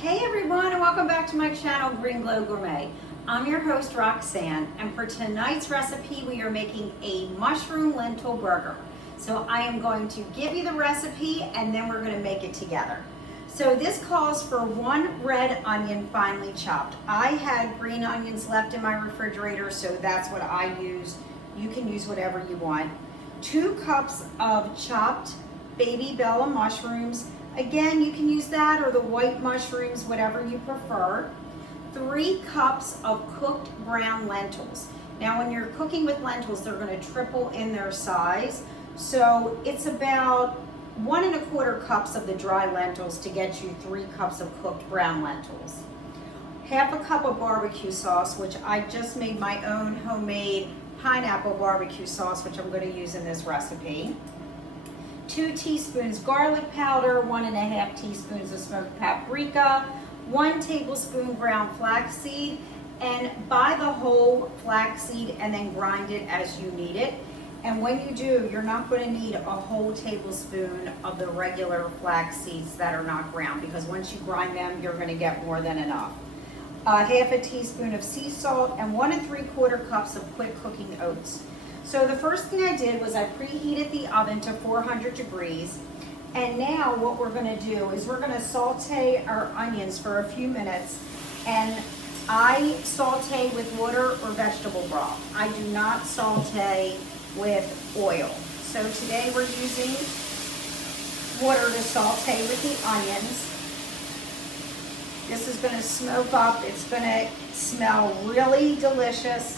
Hey everyone, and welcome back to my channel, Green Glow Gourmet. I'm your host, Roxanne, and for tonight's recipe, we are making a mushroom lentil burger. So I am going to give you the recipe, and then we're going to make it together. So this calls for 1 red onion finely chopped. I had green onions left in my refrigerator, so that's what I used. You can use whatever you want. 2 cups of chopped baby bella mushrooms. Again, you can use that or the white mushrooms, whatever you prefer. 3 cups of cooked brown lentils. Now, when you're cooking with lentils, they're going to triple in their size. So it's about 1 1/4 cups of the dry lentils to get you 3 cups of cooked brown lentils. 1/2 cup of barbecue sauce, which I just made my own homemade pineapple barbecue sauce, which I'm going to use in this recipe. 2 teaspoons garlic powder, 1 1/2 teaspoons of smoked paprika, 1 tablespoon ground flaxseed, and buy the whole flaxseed and then grind it as you need it. And when you do, you're not going to need a whole tablespoon of the regular flax seeds that are not ground, because once you grind them, you're going to get more than enough. 1/2 teaspoon of sea salt and 1 3/4 cups of quick cooking oats. So the first thing I did was I preheated the oven to 400 degrees. And now what we're going to do is we're going to saute our onions for a few minutes. And I saute with water or vegetable broth. I do not saute with oil. So today we're using water to saute with the onions. This is going to smoke up. It's going to smell really delicious.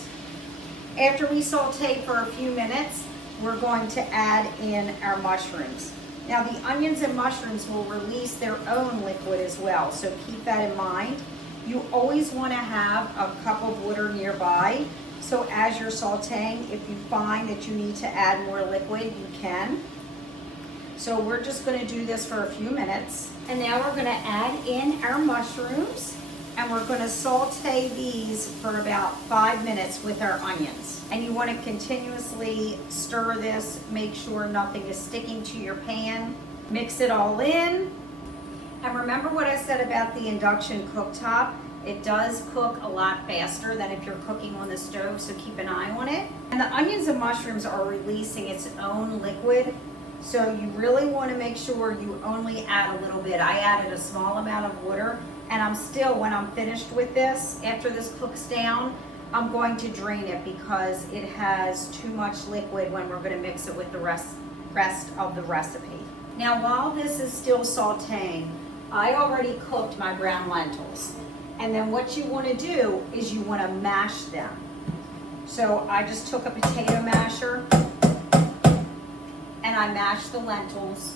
After we saute for a few minutes, we're going to add in our mushrooms. Now the onions and mushrooms will release their own liquid as well, so keep that in mind. You always want to have a cup of water nearby, so as you're sauteing, if you find that you need to add more liquid, you can. So we're just going to do this for a few minutes. And now we're going to add in our mushrooms. And we're going to saute these for about 5 minutes with our onions. And you want to continuously stir this, make sure nothing is sticking to your pan. Mix it all in. And remember what I said about the induction cooktop? It does cook a lot faster than if you're cooking on the stove, so keep an eye on it. And the onions and mushrooms are releasing its own liquid, so you really want to make sure you only add a little bit. I added a small amount of water. And I'm still, when I'm finished with this, after this cooks down, I'm going to drain it because it has too much liquid when we're going to mix it with the rest of the recipe. Now, while this is still sauteing, I already cooked my brown lentils. And then what you want to do is you want to mash them. So I just took a potato masher and I mashed the lentils.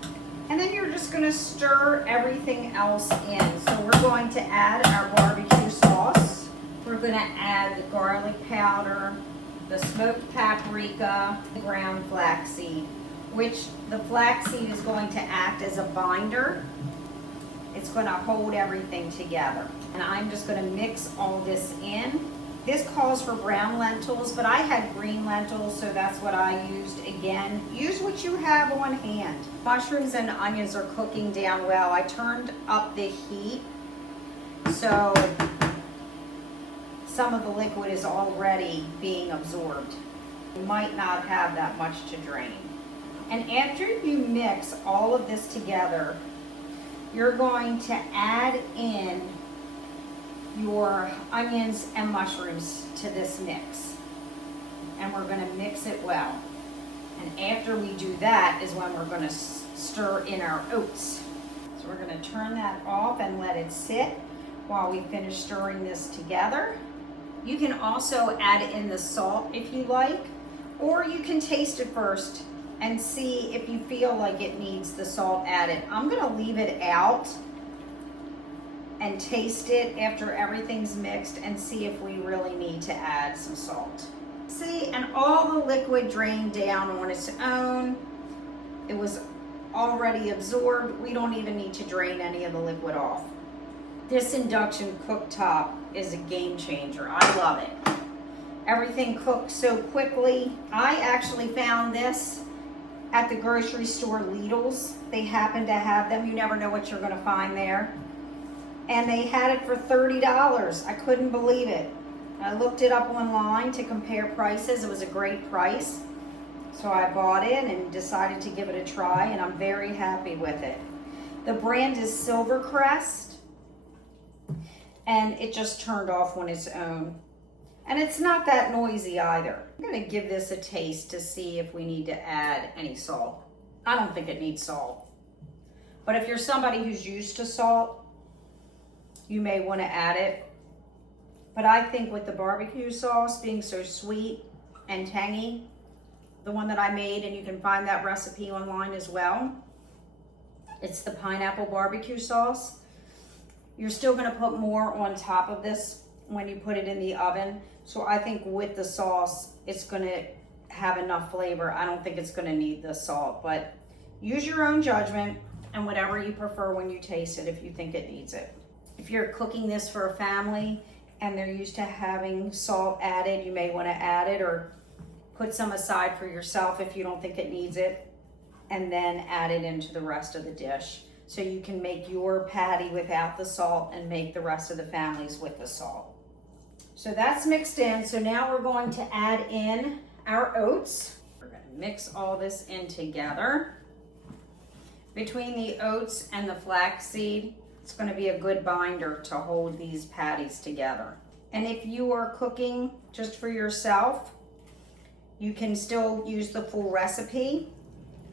And then you're just going to stir everything else in. So we're going to add our barbecue sauce. We're going to add the garlic powder, the smoked paprika, the ground flaxseed, which the flaxseed is going to act as a binder. It's going to hold everything together. And I'm just going to mix all this in. This calls for brown lentils, but I had green lentils, so that's what I used. Again, use what you have on hand. Mushrooms and onions are cooking down well. I turned up the heat, so some of the liquid is already being absorbed. You might not have that much to drain. And after you mix all of this together, you're going to add in your onions and mushrooms to this mix. And we're going to mix it well. And after we do that is when we're going to stir in our oats. So we're going to turn that off and let it sit while we finish stirring this together. You can also add in the salt if you like, or you can taste it first and see if you feel like it needs the salt added. I'm going to leave it out and taste it after everything's mixed and see if we really need to add some salt. See, and all the liquid drained down on its own. It was already absorbed. We don't even need to drain any of the liquid off. This induction cooktop is a game changer. I love it. Everything cooks so quickly. I actually found this at the grocery store Lidl's. They happen to have them. You never know what you're going to find there. and they had it for $30. I couldn't believe it. I looked it up online to compare prices. It was a great price. So I bought it and decided to give it a try, and I'm very happy with it. The brand is Silvercrest, and it just turned off on its own. And it's not that noisy either. I'm gonna give this a taste to see if we need to add any salt. I don't think it needs salt. But if you're somebody who's used to salt, you may wanna add it. But I think with the barbecue sauce being so sweet and tangy, the one that I made, and you can find that recipe online as well, it's the pineapple barbecue sauce. You're still gonna put more on top of this when you put it in the oven. So I think with the sauce, it's gonna have enough flavor. I don't think it's gonna need the salt, but use your own judgment and whatever you prefer when you taste it if you think it needs it. If you're cooking this for a family and they're used to having salt added, you may wanna add it or put some aside for yourself if you don't think it needs it, and then add it into the rest of the dish. So you can make your patty without the salt and make the rest of the families with the salt. So that's mixed in. So now we're going to add in our oats. We're gonna mix all this in together. Between the oats and the flaxseed, it's gonna be a good binder to hold these patties together. And if you are cooking just for yourself, you can still use the full recipe.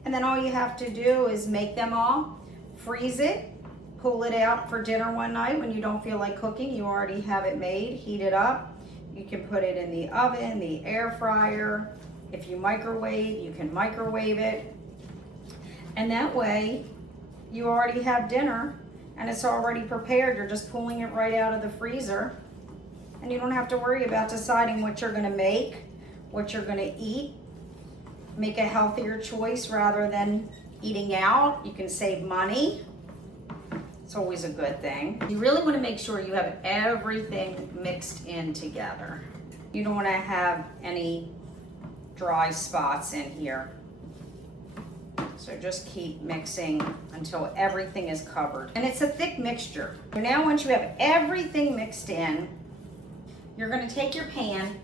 And then all you have to do is make them all, freeze it, pull it out for dinner one night when you don't feel like cooking. You already have it made, heat it up. You can put it in the oven, the air fryer. If you microwave, you can microwave it. And that way, you already have dinner and it's already prepared. You're just pulling it right out of the freezer. And you don't have to worry about deciding what you're gonna make, what you're gonna eat. Make a healthier choice rather than eating out. You can save money. It's always a good thing. You really want to make sure you have everything mixed in together. You don't want to have any dry spots in here. So just keep mixing until everything is covered. And it's a thick mixture. So now once you have everything mixed in, you're going to take your pan.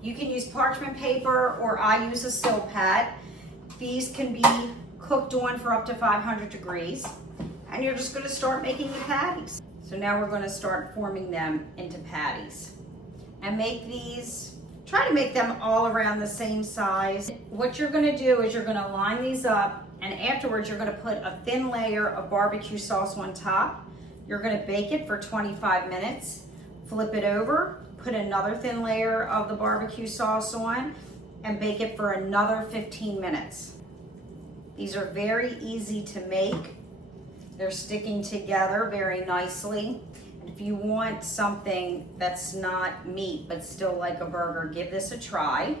You can use parchment paper, or I use a Silpat. These can be cooked on for up to 500 degrees. And you're just gonna start making the patties. So now we're gonna start forming them into patties. And make these, try to make them all around the same size. What you're gonna do is you're gonna line these up, and afterwards you're gonna put a thin layer of barbecue sauce on top. You're gonna bake it for 25 minutes, flip it over, put another thin layer of the barbecue sauce on, and bake it for another 15 minutes. These are very easy to make. They're sticking together very nicely. And if you want something that's not meat but still like a burger, give this a try.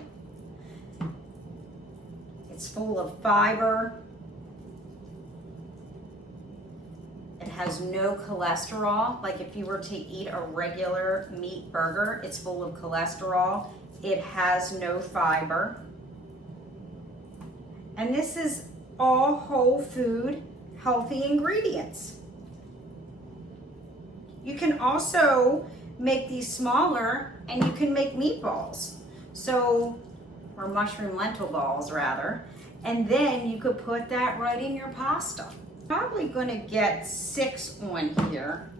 It's full of fiber. It has no cholesterol. Like if you were to eat a regular meat burger, it's full of cholesterol. It has no fiber. And this is all whole food, healthy ingredients. You can also make these smaller, and you can make meatballs. So, or mushroom lentil balls rather. And then you could put that right in your pasta. Probably gonna get 6 on here.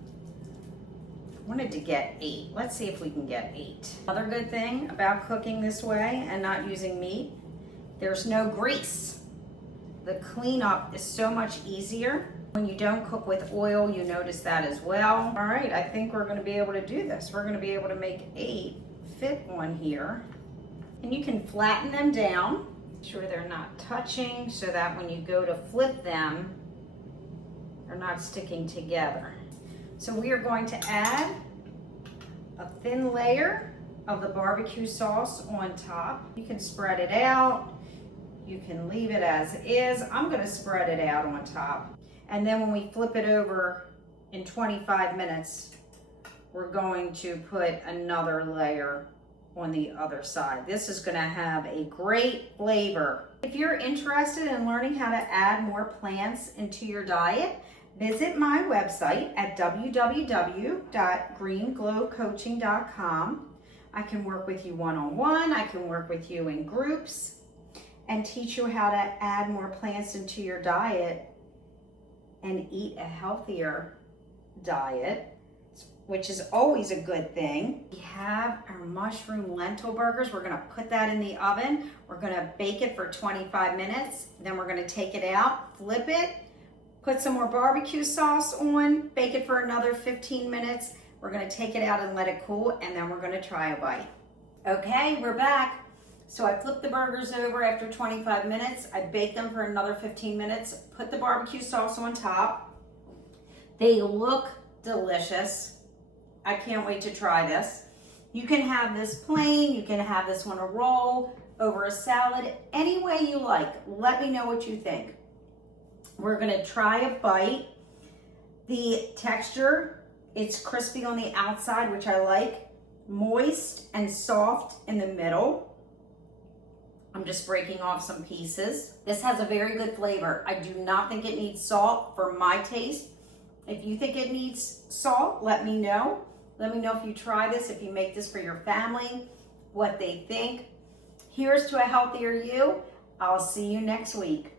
I wanted to get 8. Let's see if we can get 8. Another good thing about cooking this way and not using meat, there's no grease. The cleanup is so much easier. When you don't cook with oil, you notice that as well. All right, I think we're gonna be able to do this. We're gonna be able to make 8 fit on here. And you can flatten them down, make sure they're not touching, so that when you go to flip them, they're not sticking together. So we are going to add a thin layer of the barbecue sauce on top. You can spread it out. You can leave it as is. I'm gonna spread it out on top. And then when we flip it over in 25 minutes, we're going to put another layer on the other side. This is gonna have a great flavor. If you're interested in learning how to add more plants into your diet Visit my website at www.greenglowcoaching.com. I can work with you one-on-one. I can work with you in groups and teach you how to add more plants into your diet and eat a healthier diet, which is always a good thing. We have our mushroom lentil burgers. We're gonna put that in the oven. We're gonna bake it for 25 minutes. Then we're gonna take it out, flip it, put some more barbecue sauce on, bake it for another 15 minutes. We're gonna take it out and let it cool, and then we're gonna try a bite. Okay, we're back. So I flipped the burgers over after 25 minutes. I baked them for another 15 minutes, put the barbecue sauce on top. They look delicious. I can't wait to try this. You can have this plain, you can have this on a roll, over a salad, any way you like. Let me know what you think. We're gonna try a bite. The texture, it's crispy on the outside, which I like, moist and soft in the middle. I'm just breaking off some pieces. This has a very good flavor. I do not think it needs salt for my taste. If you think it needs salt, let me know. Let me know if you try this, if you make this for your family, what they think. Here's to a healthier you. I'll see you next week.